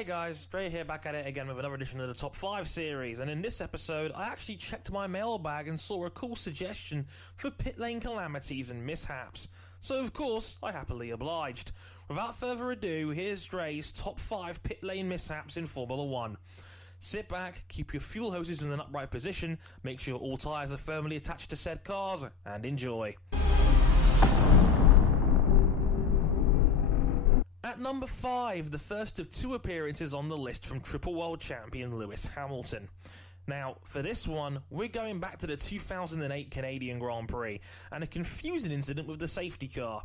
Hey guys, Dre here, back at it again with another edition of the Top 5 series, and in this episode I actually checked my mailbag and saw a cool suggestion for pit lane calamities and mishaps, so of course I happily obliged. Without further ado, here's Dre's Top 5 pit lane mishaps in Formula 1. Sit back, keep your fuel hoses in an upright position, make sure all tyres are firmly attached to said cars, and enjoy. At number 5, the first of two appearances on the list from Triple World Champion Lewis Hamilton. Now, for this one, we're going back to the 2008 Canadian Grand Prix, and a confusing incident with the safety car.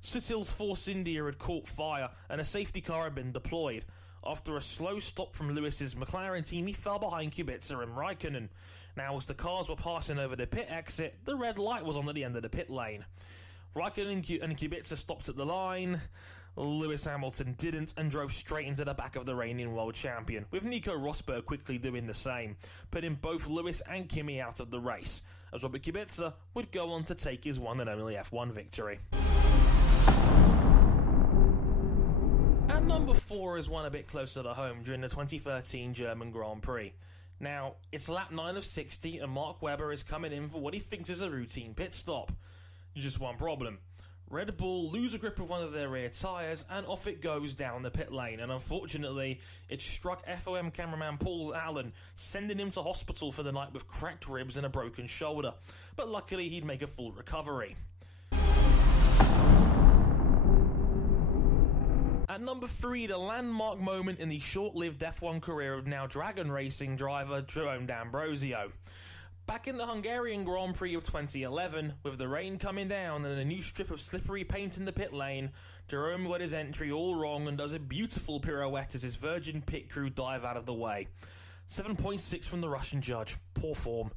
Sutil's Force India had caught fire, and a safety car had been deployed. After a slow stop from Lewis's McLaren team, he fell behind Kubica and Raikkonen. Now, as the cars were passing over the pit exit, the red light was on at the end of the pit lane. Raikkonen and Kubica stopped at the line. Lewis Hamilton didn't and drove straight into the back of the reigning world champion, with Nico Rosberg quickly doing the same, putting both Lewis and Kimi out of the race, as Robert Kubica would go on to take his one and only F1 victory. At number 4 is one a bit closer to home during the 2013 German Grand Prix. Now, it's lap 9 of 60 and Mark Webber is coming in for what he thinks is a routine pit stop. Just one problem. Red Bull lose a grip of one of their rear tyres and off it goes down the pit lane, and unfortunately it struck FOM cameraman Paul Allen, sending him to hospital for the night with cracked ribs and a broken shoulder, but luckily he'd make a full recovery. At number 3, the landmark moment in the short-lived F1 career of now Dragon Racing driver Jerome D'Ambrosio. Back in the Hungarian Grand Prix of 2011, with the rain coming down and a new strip of slippery paint in the pit lane, Jerome got his entry all wrong and does a beautiful pirouette as his Virgin pit crew dive out of the way. 7.6 from the Russian judge. Poor form.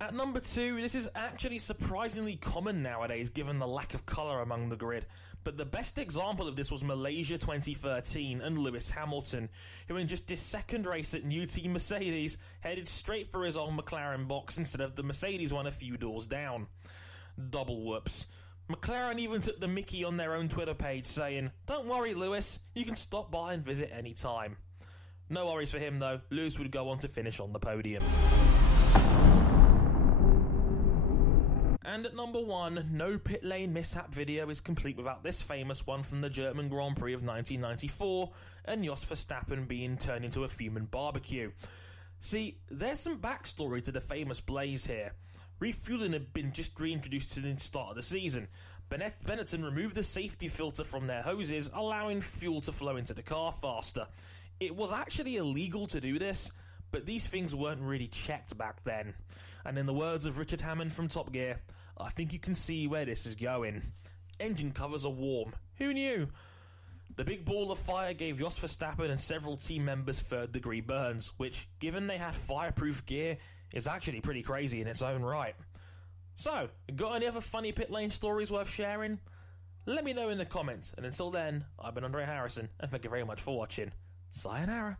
At number 2, this is actually surprisingly common nowadays given the lack of colour among the grid, but the best example of this was Malaysia 2013 and Lewis Hamilton, who in just his second race at new team Mercedes headed straight for his own McLaren box instead of the Mercedes one a few doors down. Double whoops. McLaren even took the mickey on their own Twitter page saying, "Don't worry Lewis, you can stop by and visit any time." No worries for him though, Lewis would go on to finish on the podium. And at number 1, no pit lane mishap video is complete without this famous one from the German Grand Prix of 1994 and Jos Verstappen being turned into a fuming barbecue. See, there's some backstory to the famous blaze here. Refueling had been just reintroduced to the start of the season. Benetton removed the safety filter from their hoses, allowing fuel to flow into the car faster. It was actually illegal to do this, but these things weren't really checked back then. And in the words of Richard Hammond from Top Gear, I think you can see where this is going. Engine covers are warm. Who knew? The big ball of fire gave Jos Verstappen and several team members third-degree burns, which, given they had fireproof gear, is actually pretty crazy in its own right. So, got any other funny pit lane stories worth sharing? Let me know in the comments, and until then, I've been Andre Harrison, and thank you very much for watching. Sayonara.